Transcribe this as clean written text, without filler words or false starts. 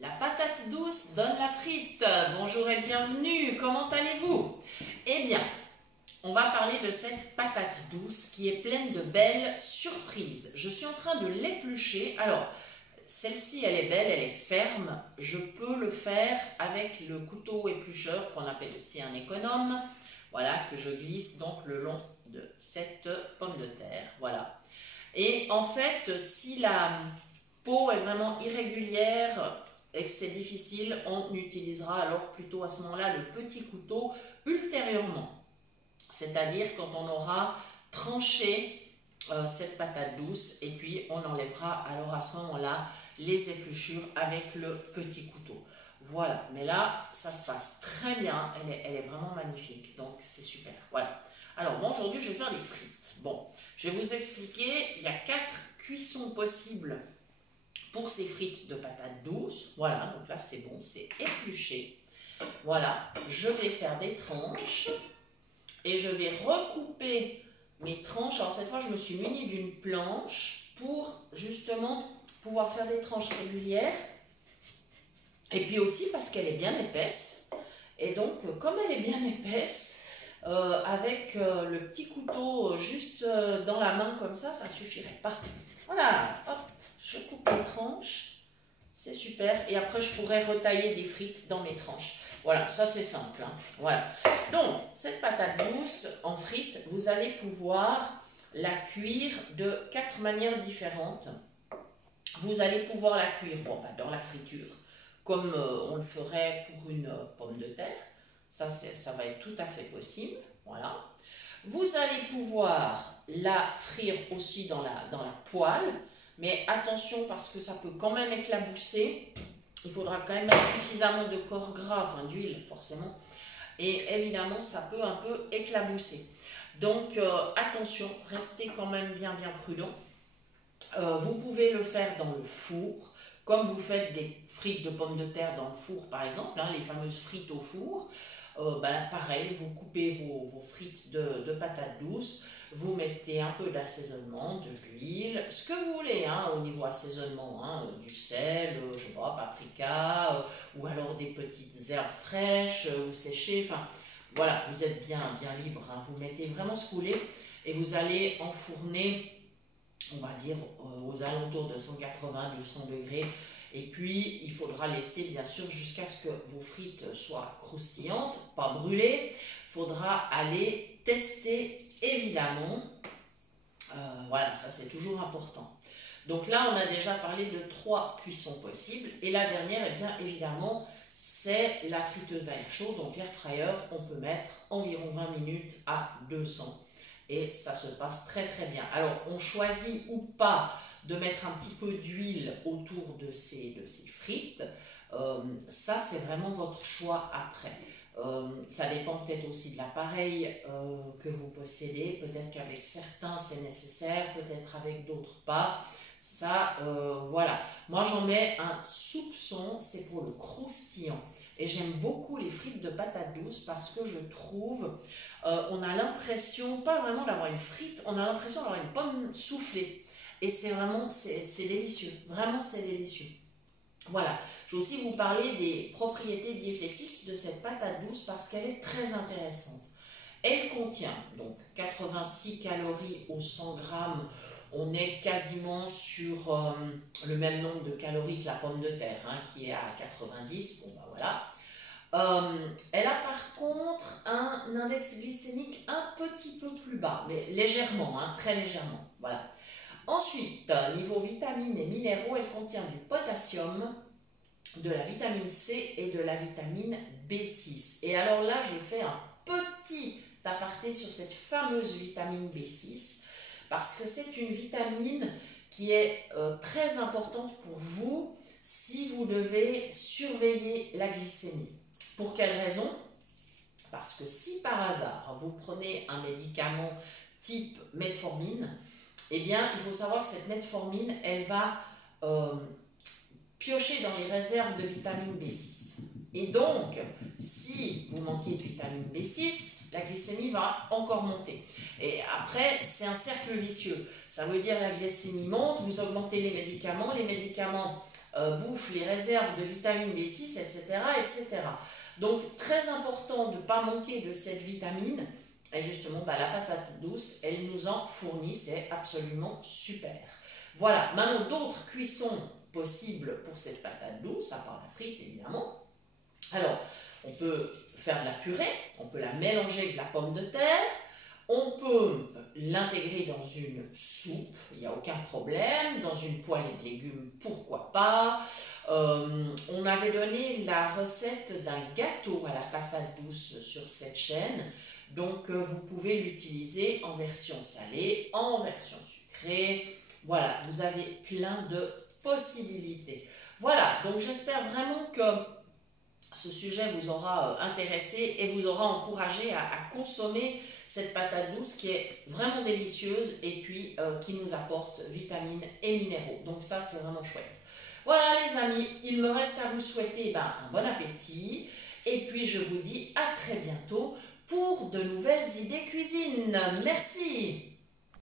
La patate douce donne la frite. Bonjour et bienvenue, comment allez-vous? Eh bien, on va parler de cette patate douce qui est pleine de belles surprises. Je suis en train de l'éplucher. Alors, celle-ci, elle est belle, elle est ferme. Je peux le faire avec le couteau éplucheur qu'on appelle aussi un économe. Voilà, que je glisse donc le long de cette pomme de terre. Voilà. Et en fait, si la peau est vraiment irrégulière et que c'est difficile, on utilisera alors plutôt à ce moment-là le petit couteau ultérieurement. C'est-à-dire quand on aura tranché cette patate douce et puis on enlèvera alors à ce moment-là les épluchures avec le petit couteau. Voilà, mais là ça se passe très bien, elle est vraiment magnifique, donc c'est super. Voilà. Alors bon, aujourd'hui je vais faire des frites. Bon, je vais vous expliquer, il y a 4 cuissons possibles pour ces frites de patates douces. Voilà, donc là c'est bon, c'est épluché. Voilà, je vais faire des tranches et je vais recouper mes tranches. Alors cette fois je me suis munie d'une planche pour justement pouvoir faire des tranches régulières. Et puis aussi parce qu'elle est bien épaisse. Et donc comme elle est bien épaisse, avec le petit couteau juste dans la main comme ça suffirait pas. Voilà, hop, je coupe les tranches, c'est super. Et après, je pourrais retailler des frites dans mes tranches. Voilà, ça c'est simple. Hein. Voilà. Donc, cette patate douce en frites, vous allez pouvoir la cuire de 4 manières différentes. Vous allez pouvoir la cuire dans la friture, comme on le ferait pour une pomme de terre. Ça va être tout à fait possible. Voilà. Vous allez pouvoir la frire aussi dans la poêle, mais attention parce que ça peut quand même éclabousser. Il faudra quand même mettre suffisamment de corps gras, enfin d'huile forcément, et évidemment ça peut un peu éclabousser. Donc attention, restez quand même bien prudent. Vous pouvez le faire dans le four, comme vous faites des frites de pommes de terre dans le four par exemple, hein, les fameuses frites au four. Pareil, vous coupez vos frites de patates douces, vous mettez un peu d'assaisonnement, de l'huile, ce que vous voulez hein, au niveau assaisonnement, hein, du sel, je sais pas, paprika, ou alors des petites herbes fraîches ou séchées, enfin voilà, vous êtes bien libre, hein, vous mettez vraiment ce que vous voulez et vous allez enfourner, on va dire, aux alentours de 180-200 degrés. Et puis, il faudra laisser, bien sûr, jusqu'à ce que vos frites soient croustillantes, pas brûlées. Il faudra aller tester, évidemment. Voilà, ça, c'est toujours important. Donc là, on a déjà parlé de 3 cuissons possibles. Et la dernière, eh bien, évidemment, c'est la friteuse à air chaud. Donc, l'air fryer, on peut mettre environ 20 minutes à 200. Et ça se passe très bien. Alors, on choisit ou pas de mettre un petit peu d'huile autour de ces frites. Ça, c'est vraiment votre choix après. Ça dépend peut-être aussi de l'appareil que vous possédez. Peut-être qu'avec certains, c'est nécessaire, peut-être avec d'autres pas. Ça, voilà. Moi, j'en mets un soupçon, c'est pour le croustillant. Et j'aime beaucoup les frites de patates douces parce que je trouve, on a l'impression, pas vraiment d'avoir une frite, on a l'impression d'avoir une pomme soufflée. Et c'est vraiment, c'est délicieux. Vraiment, c'est délicieux. Voilà. Je vais aussi vous parler des propriétés diététiques de cette patate douce parce qu'elle est très intéressante. Elle contient donc 86 calories au 100 grammes. On est quasiment sur le même nombre de calories que la pomme de terre, hein, qui est à 90. Bon, ben voilà. Elle a par contre un index glycémique un petit peu plus bas, mais légèrement, hein, très légèrement. Voilà. Ensuite, niveau vitamines et minéraux, elle contient du potassium, de la vitamine C et de la vitamine B6. Et alors là, je fais un petit aparté sur cette fameuse vitamine B6 parce que c'est une vitamine qui est très importante pour vous si vous devez surveiller la glycémie. Pour quelle raison? Parce que si par hasard vous prenez un médicament type metformine, eh bien, il faut savoir que cette metformine, elle va piocher dans les réserves de vitamine B6. Et donc, si vous manquez de vitamine B6, la glycémie va encore monter. Et après, c'est un cercle vicieux. Ça veut dire la glycémie monte, vous augmentez les médicaments bouffe les réserves de vitamine B6, etc., etc. Donc, très important de ne pas manquer de cette vitamine. Et justement, la patate douce, elle nous en fournit, c'est absolument super. Voilà, maintenant d'autres cuissons possibles pour cette patate douce, à part la frite évidemment. Alors, on peut faire de la purée, on peut la mélanger avec de la pomme de terre, on peut l'intégrer dans une soupe, il n'y a aucun problème, dans une poêlée de légumes, pourquoi pas. On avait donné la recette d'un gâteau à la patate douce sur cette chaîne, donc vous pouvez l'utiliser en version salée, en version sucrée. Voilà, vous avez plein de possibilités. Voilà, donc j'espère vraiment que ce sujet vous aura intéressé et vous aura encouragé à consommer cette patate douce qui est vraiment délicieuse et puis qui nous apporte vitamines et minéraux. Donc ça, c'est vraiment chouette. Voilà les amis, il me reste à vous souhaiter un bon appétit et puis je vous dis à très bientôt pour de nouvelles idées cuisine. Merci.